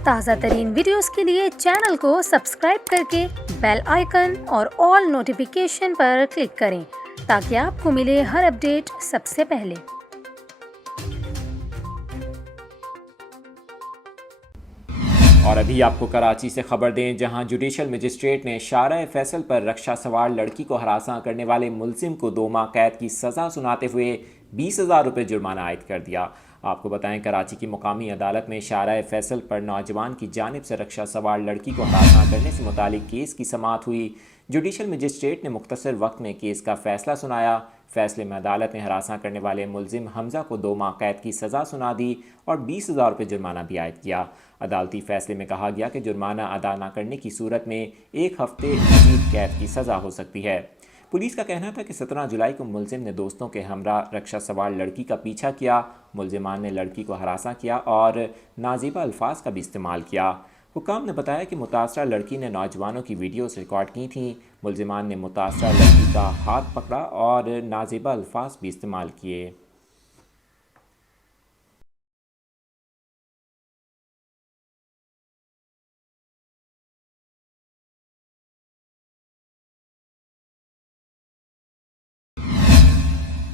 ताज़ा तरीन वीडियोस के लिए चैनल को सब्सक्राइब करके बेल आइकन और ऑल नोटिफिकेशन पर क्लिक करें ताकि आपको मिले हर अपडेट सबसे पहले। और अभी आपको कराची से खबर दें, जहां जुडिशल मजिस्ट्रेट ने शारा फैसल पर रक्षा सवार लड़की को हरासा करने वाले मुलजिम को 2 माह कैद की सज़ा सुनाते हुए 20,000 रुपये जुर्माना आयद कर दिया। आपको बताएं, कराची की मुकामी अदालत में शारा फैसल पर नौजवान की जानिब से रक्षा सवार लड़की को हरासा करने से मुतालिक केस की समाअत हुई। जुडिशल मजिस्ट्रेट ने मुख्तसर वक्त में केस का फैसला सुनाया। फैसले में अदालत ने हरासा करने वाले मुलजिम हमजा को 2 माह कैद की सज़ा सुना दी और 20,000 रुपये जुर्माना भी आयद किया। अदालती फैसले में कहा गया कि जुर्माना अदा न करने की सूरत में 1 हफ्ते मजीद कैद की सज़ा हो सकती है। पुलिस का कहना था कि 17 जुलाई को मुलजिम ने दोस्तों के हमरा रक्षा सवार लड़की का पीछा किया। मुलजिमान ने लड़की को हरासा किया और नाज़िबा अल्फाज का भी इस्तेमाल किया। हुकाम ने बताया कि मुतासरा लड़की ने नौजवानों की वीडियोस रिकॉर्ड की थीं। मुलजिमान ने मुतासरा लड़की का हाथ पकड़ा और नाज़िबा अल्फाज भी इस्तेमाल किए।